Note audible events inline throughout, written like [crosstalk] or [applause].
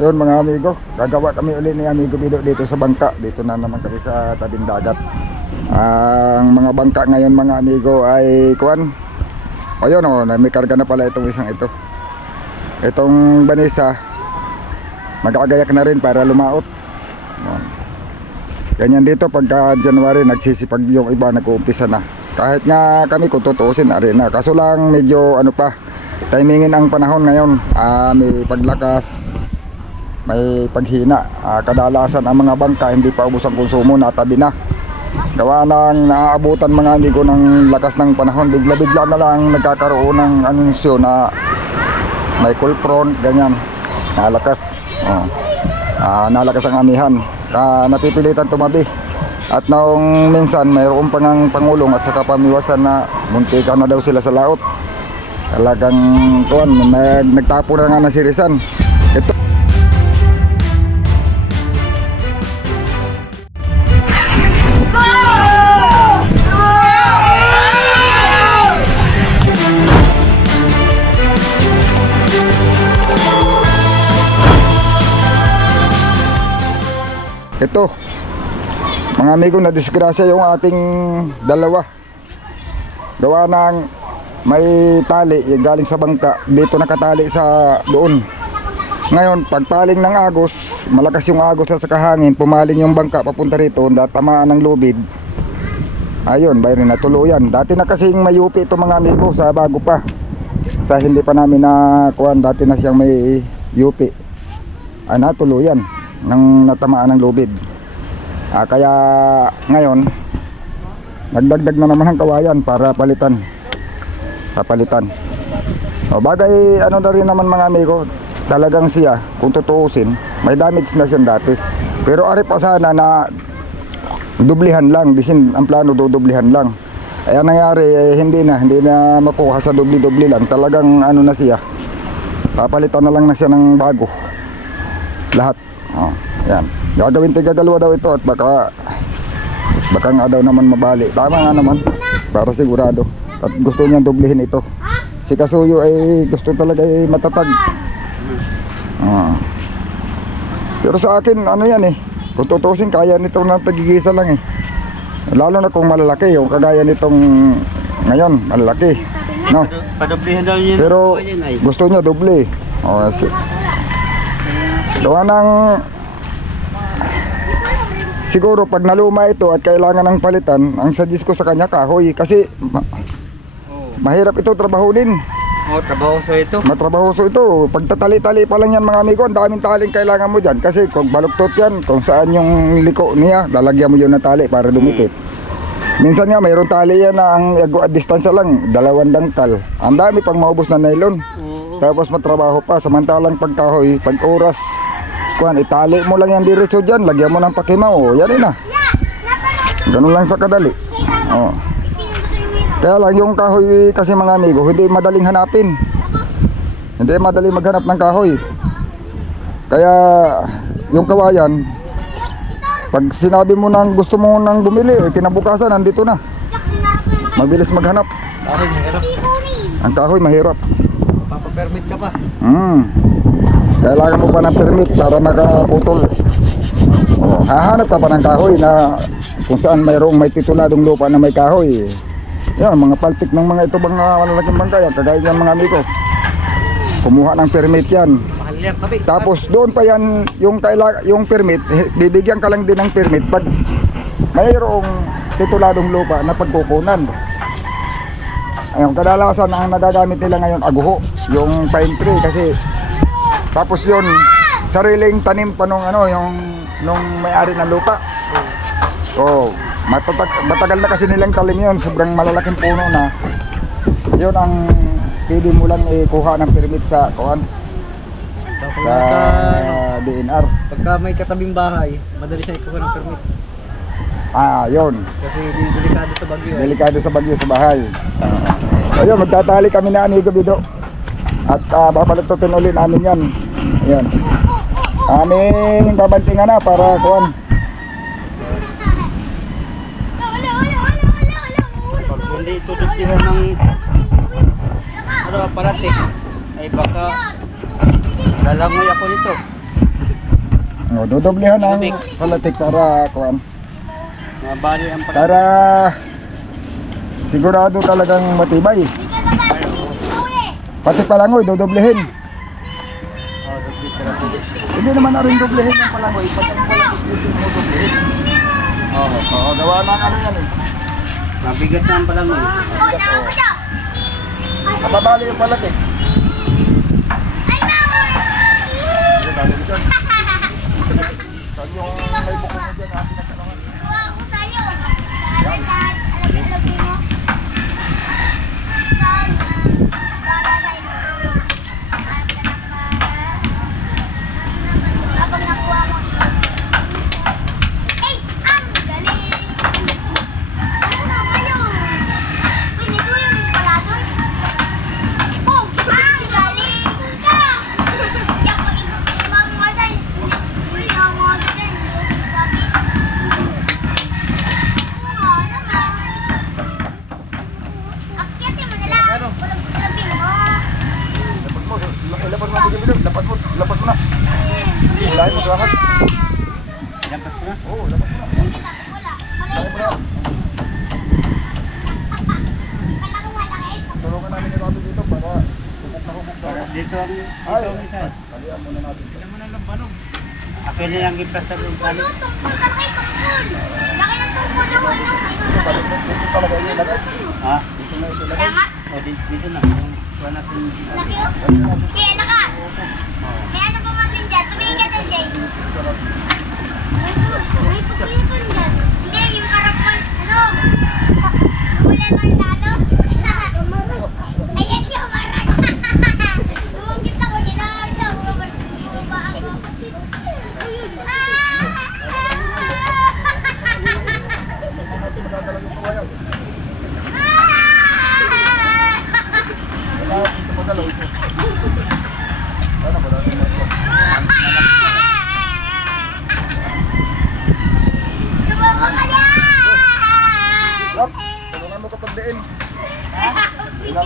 Yun mga amigo, gagawa kami uli ni amigo Bido dito sa bangka. Dito na naman kami sa tabing dagat. Ang mga bangka ngayon mga amigo ay kuan. Ayun oh, na- may karga na pala itong isang ito. Itong banisa, magkagayak na rin para lumaot. Yun. Ganyan dito pagka January nagsisipag yung iba nag-uumpisa na. Kahit nga kami kung tutuusin na. Kaso lang medyo ano pa, timingin ang panahon ngayon. Ah, may paglakas, may paghina. Ah, kadalasan ang mga bangka hindi pa ubos ang konsumo, natabi na. Gawa ng naaabutan mga amigo ng lakas ng panahon. Bigla-bigla na lang nagkakaroon ng anunsyo na may cool front, ganyan. Nalakas. Oh. Ah, nalakas ang amihan. Ah, napipilitan tumabi. At noong minsan mayroon pang ang pangulong at saka pamiwasan na muntika na daw sila sa laot. Talagang kuan, nag, nagtapo na nga ng sirisan. Ito Ito, mga amigo, na disgrasya yung ating dalawa. Gawa ng may tali yung galing sa bangka, dito nakatali sa doon. Ngayon, pagpaling ng agos, malakas yung agos sa kahangin, pumaling yung bangka papunta rito, datamaan ng lubid. Ayun, bayrin na tuluyan. Dati na kasing may UP ito mga amigo sa bago pa. Sa hindi pa namin na kuhan, dati na siyang may UP. Ay natuluyan nang natamaan ng lubid. Ah, kaya ngayon, nagdagdag na naman ang kawayan para palitan. Papalitan. O bagay ano na rin naman mga amigo, talagang siya kung tutuusin, may damage na siya dati. Pero ari pa sana na dublihan lang, disin ang plano dudublihan lang. Ay ang nangyari eh, hindi na, hindi na makuha sa dubli-dubli lang. Talagang ano na siya. Papalitan na lang na siya ng bago. Lahat. Oh, yan. Gagawin tigagalawa daw ito at baka baka nga daw naman mabali. Tama nga naman. Para sigurado. At gusto niya dublihin ito. Si Kasuyo ay gusto talaga ay matatag. Ah. Pero sa akin ano yan eh. Kung tutusin kaya nito na tagigisa lang eh. Lalo na kung malalaki yung kagaya nitong ngayon, malalaki. No. Padoblihan daw yun. Pero gusto niya doble. O, si, gawa ng siguro pag naluma ito at kailangan ng palitan, ang suggest ko sa kanya kahoy kasi ma- Oo. mahirap ito trabahunin. Oh, trabaho so ito. Matrabahoso ito. Pagtatali-tali pa lang yan mga amigo, ang daming taling kailangan mo dyan. Kasi kung baluktot yan, kung saan yung liko niya, lalagyan mo yun ng tali para dumikit. Minsan nga, mayroong tali yan na ang at distansya lang, dalawang dangkal. Ang dami pang maubos na nylon. Tapos matrabaho pa, samantalang pagkahoy, pag oras, kuan, itali mo lang yan diretso dyan, lagyan mo ng pakimaw, o, yan na. Ganun lang sa kadali. Oh. Kaya lang yung kahoy kasi mga amigo, hindi madaling hanapin. Hindi madaling maghanap ng kahoy. Kaya yung kawayan, pag sinabi mo nang gusto mo nang bumili, eh, kinabukasan nandito na. Mabilis maghanap. Ang kahoy mahirap. Papapermit ka pa. Hmm. Kailangan mo pa ng permit para makaputol. Oh, hahanap ka pa ng kahoy na kung saan mayroong may tituladong lupa na may kahoy. Yan, mga paltik ng mga ito mga malalaking bangka yan, kagaya ng mga amigo. Kumuha ng permit yan. Tapos doon pa yan yung yung permit, eh, bibigyan ka lang din ng permit pag mayroong tituladong lupa na pagkukunan. Ayun, kadalasan ang nagagamit nila ngayon aguho, yung pine tree kasi tapos yun sariling tanim pa nung ano yung nung may-ari ng lupa. Oh, matatag, matagal na kasi nilang talim yun, sobrang malalaking puno na. Yun ang pwede mo lang ikuha ng permit sa kuan sa sa ano, DNR. pagka may katabing bahay, madali siya ikuha ng permit. Ah, yun. Kasi delikado sa bagyo. eh. Delikado sa bagyo sa bahay. Uh, ayun, magtatali kami na amigo Bido. At uh, babalututin ulit namin yan. Ayan. Aming babantingan na para kuan. Pag hindi tutustihan ng ano, parate, ay baka lalangoy ako nito. Oh, o, dudoblehan ang palatik para kuan. Nabali ang palatik. Para sigurado talagang matibay. Pati palangoy, dudoblehin. Hindi naman na rin doblehin yung palangoy. Pag ang palangoy, mo doblehin. Oo, oh, oo, oh, gawa na ano yan eh. Mabigat na ang palangoy. Oo, na Nababali yung palat eh. Ay, Saan yung may bukong mo dyan ha? Kuha ko sa'yo. Saan lahat? Alam mo, alam mo. Saan? Kaya nga. O, dito na. Kuha natin. Laki o. Ano pa natin? Tumingin ka dyan, Jay. May pagkakita dyan. Hindi, yung karapan. Ano? Wala lang lalo.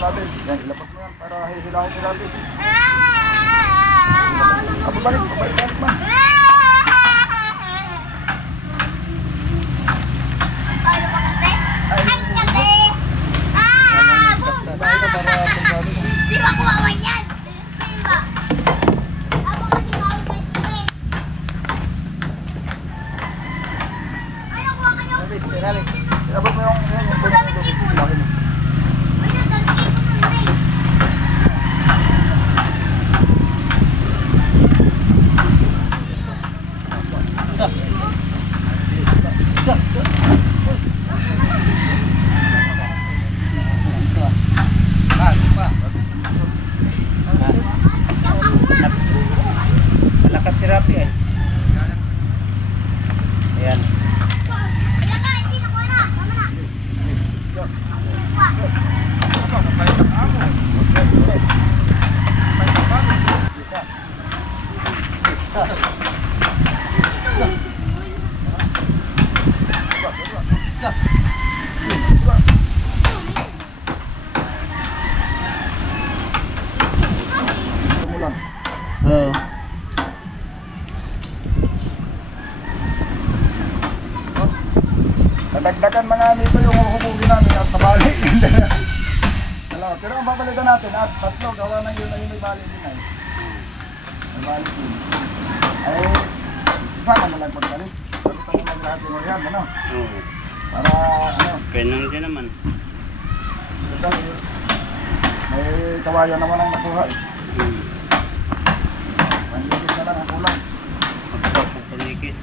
rabbit. Yan, ilapat mo yan para hihilahin ni rabbit. Ah! Ababalik, ababalik, ababalik man. daw eh. May kawayan naman ang nakuha eh. Hmm. Panigis na lang ang kulang. Pagkakapag panigis.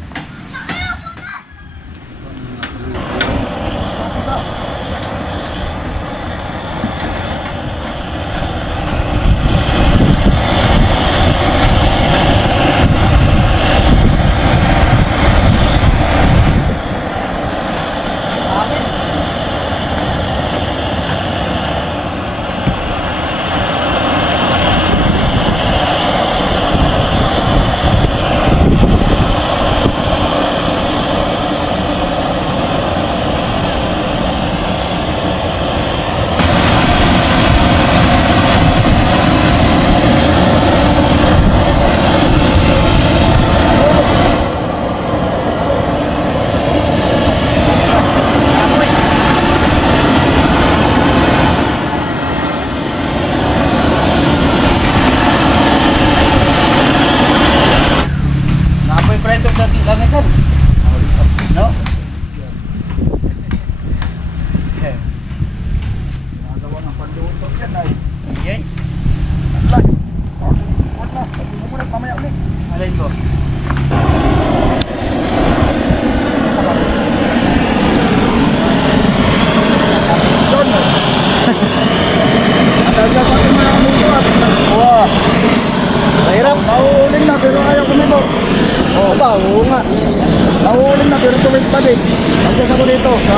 Nahuhuling na pero tuwid pa din. Pagkas ako dito sa.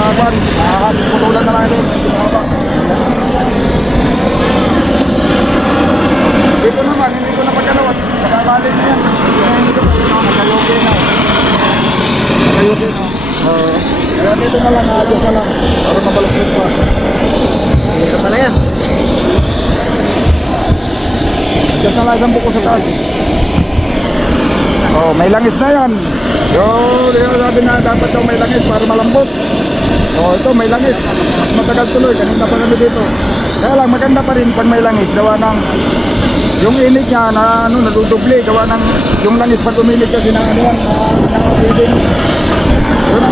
Ah, putulan na lang ito. Dito naman, hindi ko na pagkalawat. Nakabali na yan. Hindi ko pa Nakayoke na. Nakayoke na. Oo. Kaya dito na lang, ayos na lang. Para mabalukit pa. Ito pala yan. Diyan na lang sa taas. Oh, may langis na yan. Yo, yung sabi na dapat daw may langis para malambot. Oh, ito may langis. Mas matagal tuloy. Kanina pa kami dito. Kaya lang maganda pa rin pag may langis. Gawa ng yung init niya na ano, nadudoble. Gawa ng yung langis pag umilit kasi ng ano yan,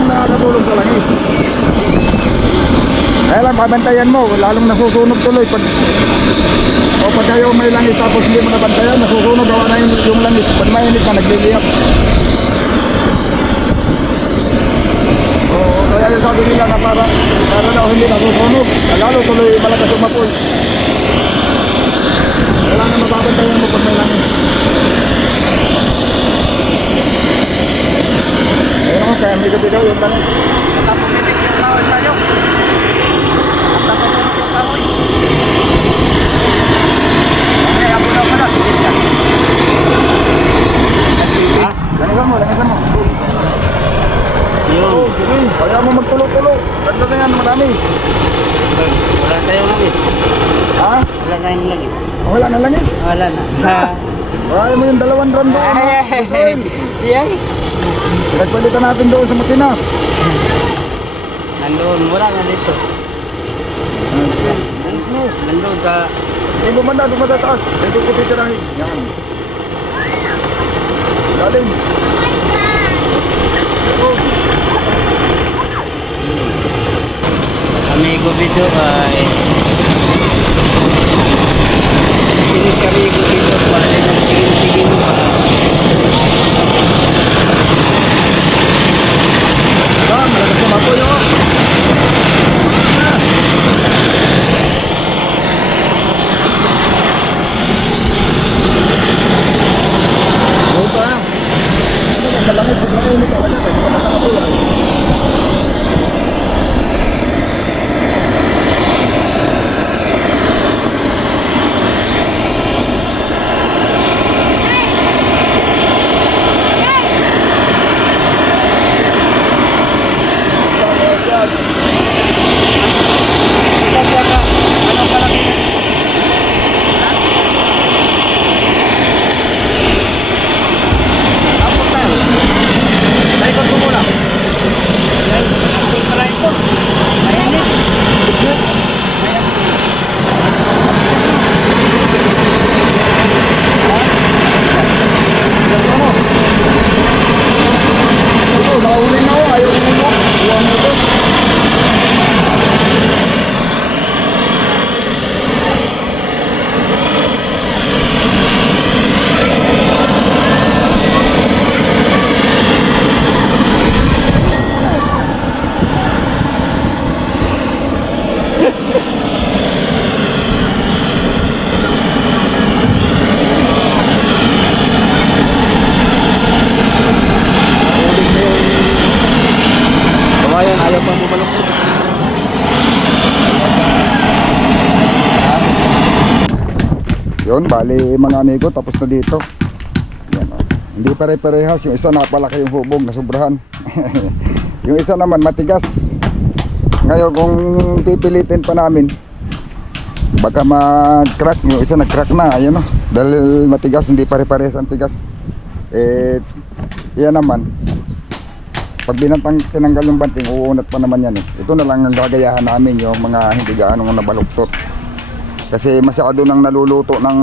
na, na sa langis. Kaya lang, pabantayan mo. Lalong nasusunog tuloy pag o pag kayo may langis tapos hindi mo nabantayan, nasusunog gawa na yung, yung langis. Pag mainit ka, nagliliyap. Oo, kaya yung sabi nila na para, para daw hindi nasusunog. Lalo tuloy malakas umapoy. Kailangan mababantayan mo pag may langis. Ayun ako, kaya may gabi daw yung langis. Nakapumitik yung kahoy sa'yo. At nasusunod yung kahoy. Okay, Langisan mo, langisan mo. Yun. Oo, sige. Kaya mo magtulo-tulo. Ganda na yan. Wala tayong langis. Ha? Wala tayong langis. Wala na langis. Wala na. Wala mo yung dalawang run doon. Ay, Yay! Nagpalitan natin doon sa Makina. Nandoon, wala na dito. Nandoon sa... Eh, bumanda, bumanda taas. Eh, doon ko titirahin. Yan. Galing. Oh, Amigo video ay... Ini si amigo video wala ang tingin-tingin pa. Bali mga amigo, tapos na dito. Yan, oh. Hindi pare-parehas. Yung isa napalaki yung hubog, nasubrahan. [laughs] yung isa naman matigas. Ngayon, kung pipilitin pa namin, baka mag-crack. Yung isa nag-crack na, ayun oh. Dahil matigas, hindi pare-parehas ang tigas. Eh, yan naman. Pag binantang tinanggal yung banting, uunat pa naman yan eh. Ito na lang ang gagayahan namin, yung mga hindi gaano nabaluktot. Kasi masyado nang naluluto ng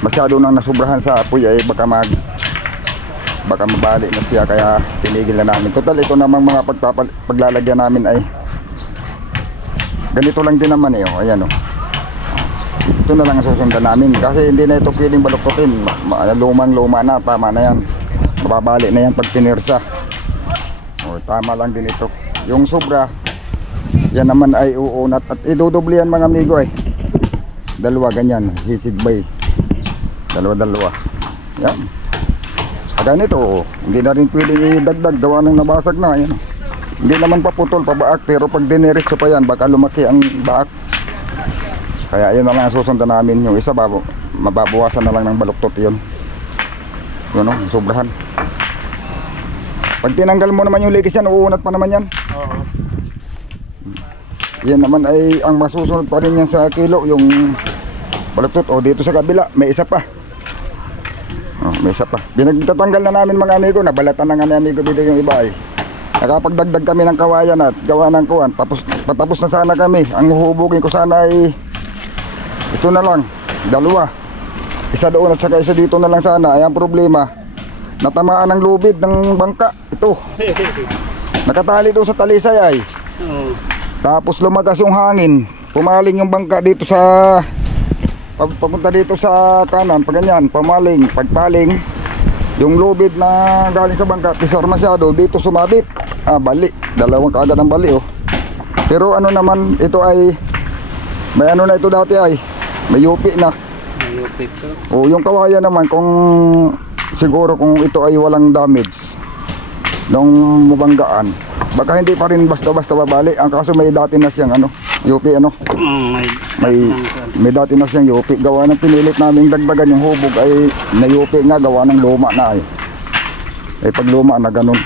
masyado nang nasubrahan sa apoy ay baka mag baka mabali na siya kaya tinigil na namin. Total ito namang mga pagpapal, paglalagyan namin ay ganito lang din naman eh. Oh. Ayan oh. Ito na lang ang susundan namin kasi hindi na ito pwedeng baluktutin. Ma- ma- lumang luma na, tama na yan. Mababali na yan pag pinirsa. Oh, tama lang din ito. Yung sobra, yan naman ay uunat at idudubli yan mga amigo eh. Dalawa ganyan, hisig bay. Dalawa-dalawa. Yan. Kaya nito, oh, hindi na rin pwedeng idagdag gawa ng nabasag na. Yan. Hindi naman paputol, pabaak, pero pag diniretso pa yan, baka lumaki ang baak. Kaya yun na lang ang susundan namin. Yung isa, babo, mababawasan na lang ng baluktot yun. Yun o, sobrahan. Pag tinanggal mo naman yung ligis yan, uunat pa naman yan. Oo. Yan naman ay ang masusunod pa rin yan sa kilo, yung baluktot. O dito sa kabila, may isa pa. Oh, may isa pa. Binagtatanggal na namin mga amigo, nabalatan na nga ni amigo dito yung iba ay. Nakapagdagdag kami ng kawayan at gawa ng kuwan. Tapos, patapos na sana kami. Ang huhubugin ko sana ay ito na lang, dalawa. Isa doon at saka isa dito na lang sana. Ay ang problema, natamaan ng lubid ng bangka. Ito, [laughs] nakatali doon sa talisay ay. Tapos lumagas yung hangin. Pumaling yung bangka dito sa pag- papunta dito sa kanan, pag ganyan, pamaling, pagpaling. Yung lubid na galing sa bangka, tisor masyado, dito sumabit. Ah, bali. Dalawang kaagad ang bali, oh. Pero ano naman, ito ay, may ano na ito dati ay, may yupi na. Mayupit to. O yung kawayan naman, kung siguro kung ito ay walang damage nung mabanggaan, baka hindi pa rin basta-basta babali. Ang kaso may dati na siyang ano, yupi ano, Mm, may may may dati na siyang yupi. Gawa ng pinilit naming dagdagan yung hubog ay nayupi nga gawa ng luma na ay. Ay pag luma na ganun.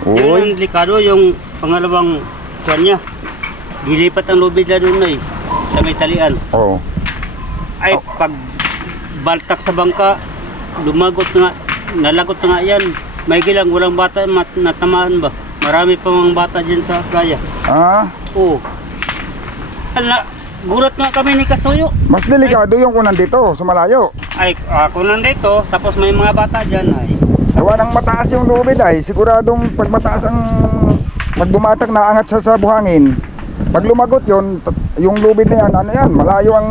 Uy, ang delikado, yung pangalawang kuwan niya. Dilipat ang lubid na doon eh. Sa may talian. oh. Ay, pag baltak sa bangka, lumagot nga, nalagot na yan. May gilang, walang bata mat, natamaan ba? Marami pa mga bata dyan sa playa. Ah, Oo. Ala, gulat nga kami ni Kasuyo. mas delikado yung kung nandito sa malayo. Ay, ako nandito, tapos may mga bata dyan ay. Gawa ng mataas yung lubid ay siguradong pag mataas ang pag bumatak na angat sa, sa buhangin. Pag lumagot yon yung lubid na yan, ano yan, malayo ang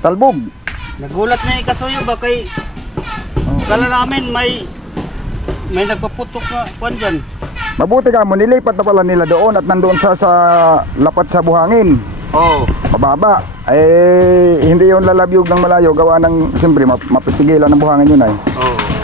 talbog. Nagulat na ni Kasuyo ba kay kala namin may may nagpaputok na kwan dyan. Mabuti ka mo, nilipat na pala nila doon at nandoon sa, sa lapat sa buhangin. Oo. Mababa. Eh, hindi yung lalabyog ng malayo. Gawa ng, siyempre, map- mapipigilan ng buhangin yun ay. Oo. Tuyo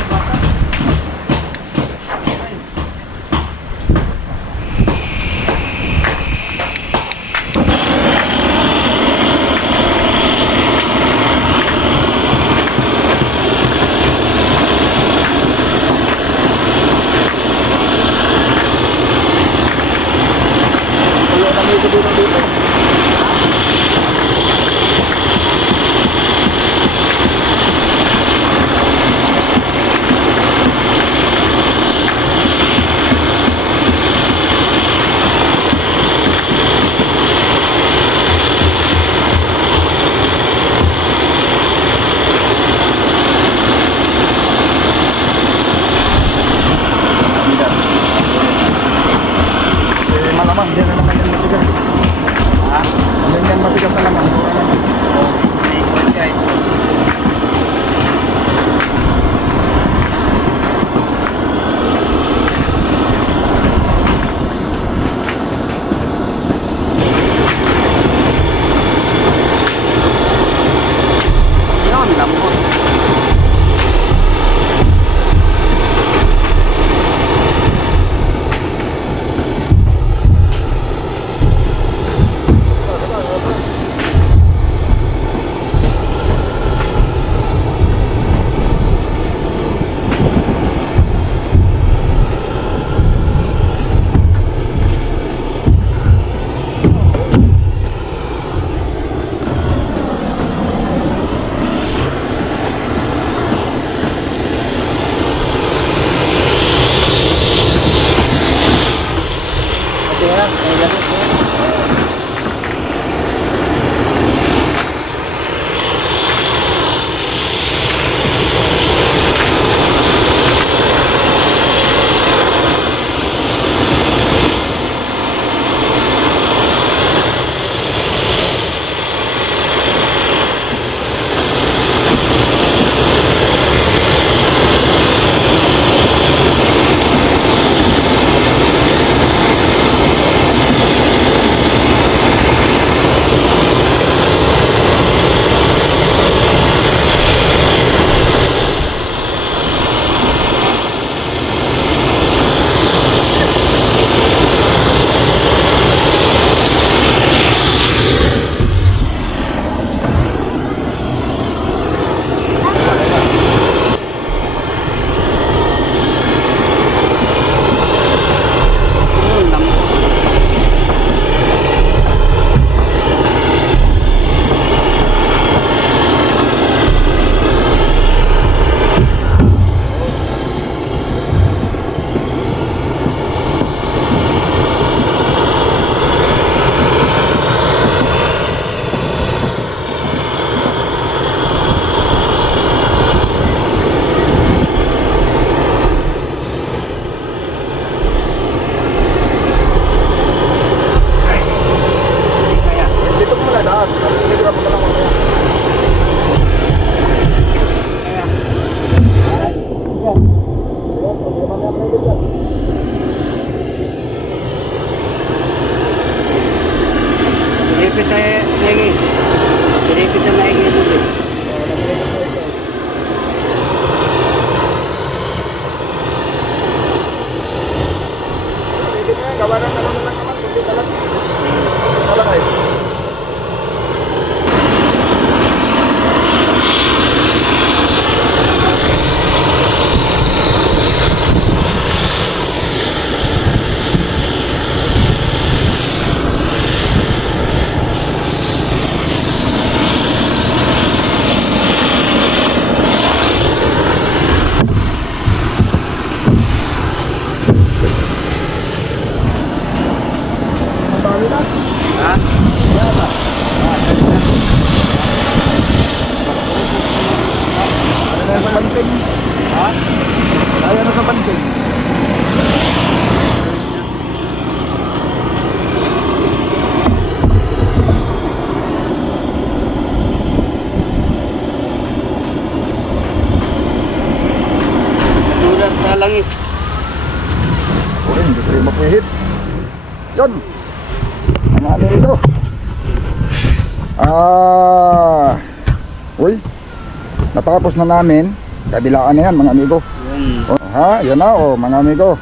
Natapos na namin. Kabilaan na yan mga amigo. Yan. O, ha, yan na oh, mga amigo.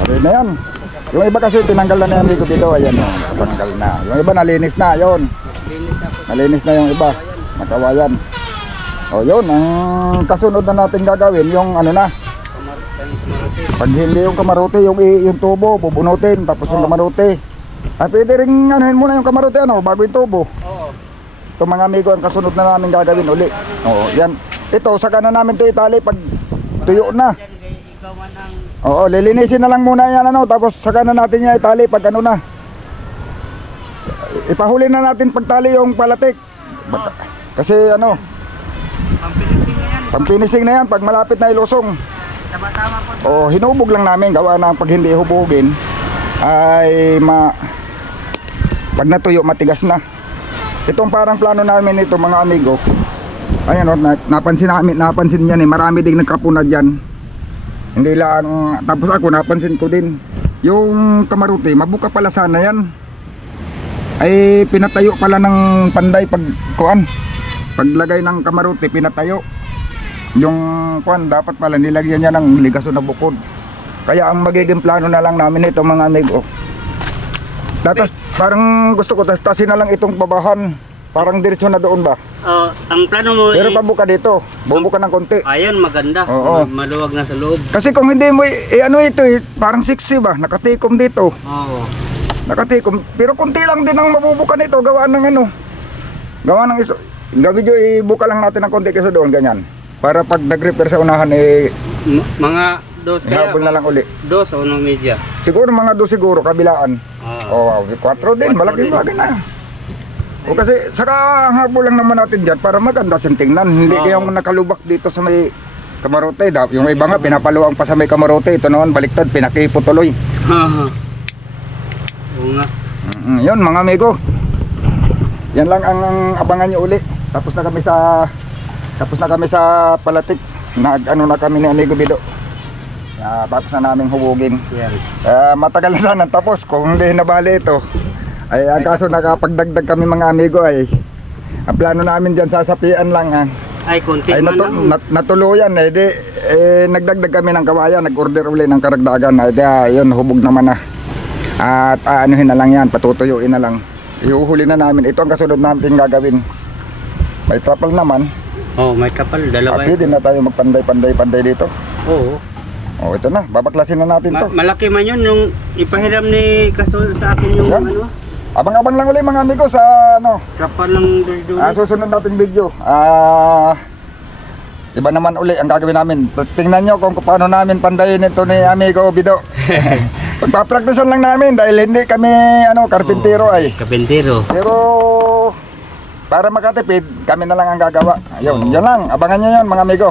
Okay na yan. Yung iba kasi tinanggal na ni amigo dito, ayan oh, tinanggal na. Yung iba nalinis na, yon. Nalinis na yung iba, nakawayan. O yun, ang kasunod na natin gagawin, yung ano na, pag hindi yung kamarote, yung, yung tubo, bubunutin, tapos yung kamarote. Ay, pwede rin anuhin muna yung kamarote, ano, bago yung tubo. Oo. Ito mga amigo, ang kasunod na namin gagawin uli. Oo, yan. Ito, saka na namin ito itali pag tuyo na. Ang Oo, lilinisin na lang muna yan, ano, tapos saka na natin yan itali pag ano na. Ipahuli na natin pagtali yung palatik. Kasi ano, pampinising na yan pag malapit na ilusong. Tama-tama po. O hinubog lang namin gawa ng pag hindi hubugin ay ma pag natuyo matigas na. Itong parang plano namin ito mga amigo. Ayan o, na, napansin namin, napansin yan eh, marami ding nagkapuna diyan. Hindi lang, tapos ako napansin ko din. Yung kamaruti, mabuka pala sana yan. Ay pinatayo pala ng panday pag kuan. Paglagay ng kamaruti, pinatayo yung kwan dapat pala nilagyan niya ng ligaso na bukod kaya ang magiging plano na lang namin ito mga amigo tapos parang gusto ko tastasin na lang itong babahan. Parang diretso na doon ba? Oh, ang plano mo pero i- pabuka dito. Bumuka ng konti. Ayun, maganda. Oo. Ma- Maluwag na sa loob. kasi kung hindi mo i- ano ito eh, parang sexy ba? Nakatikom dito. Oo. nakatikom. Pero konti lang din ang mabubuka nito gawa ng ano. Gawa ng iso gabi jo ibuka lang natin ng konti kasi doon ganyan. Para pag nag-repair sa unahan eh M- mga dos kaya. habol na lang uli Dos o no media. Siguro mga do siguro kabilaan. Oo. Oh, 4 din, malaking bagay na. O kasi saka ang habol lang naman natin diyan para maganda sa tingnan. Hindi Oo. kayong nakalubak dito sa may kamarote. Yung iba nga pinapaluang pa sa may kamarote. Ito naman baliktad, pinakipo tuloy. Oo nga. Mm, yun mga amigo. Yan lang ang, ang abangan nyo uli. Tapos na kami sa tapos na kami sa palatik. Nag ano na kami ni amigo Bido. Ah, tapos na naming hubugin. Yan. Ah, matagal na sana tapos kung hindi nabali ito. Ay ang kaso nakapagdagdag kami mga amigo ay ang plano namin diyan sasapian lang ah. Ay, konti Ay man natu- lang. nat- natuluyan eh, di, eh nagdagdag kami ng kawayan, nag-order uli ng karagdagan. Ay di, ah, yun hubog naman na. At aanuhin na lang yan, patutuyuin na lang. Iuhuli na namin. Ito ang kasunod namin gagawin. May trapal naman. Oh, may kapal. Dalawa. Ah, pwede na tayo magpanday-panday-panday dito. Oo. Oh, ito na. Babaklasin na natin to. Ma- malaki man yun yung ipahiram ni Kaso sa akin yung Yan. ano. Abang-abang lang uli mga amigo sa ano, Kapal ng duldulis. Ah, susunod nating video. Ah, iba naman uli ang gagawin namin. Tingnan nyo kung paano namin pandayin ito ni amigo Bido. Pagpapraktisan [laughs] lang namin dahil hindi kami ano karpintero ay. Kapentero. Pero para makatipid, kami na lang ang gagawa. Ayun, Oo. yan lang. Abangan nyo yan mga amigo.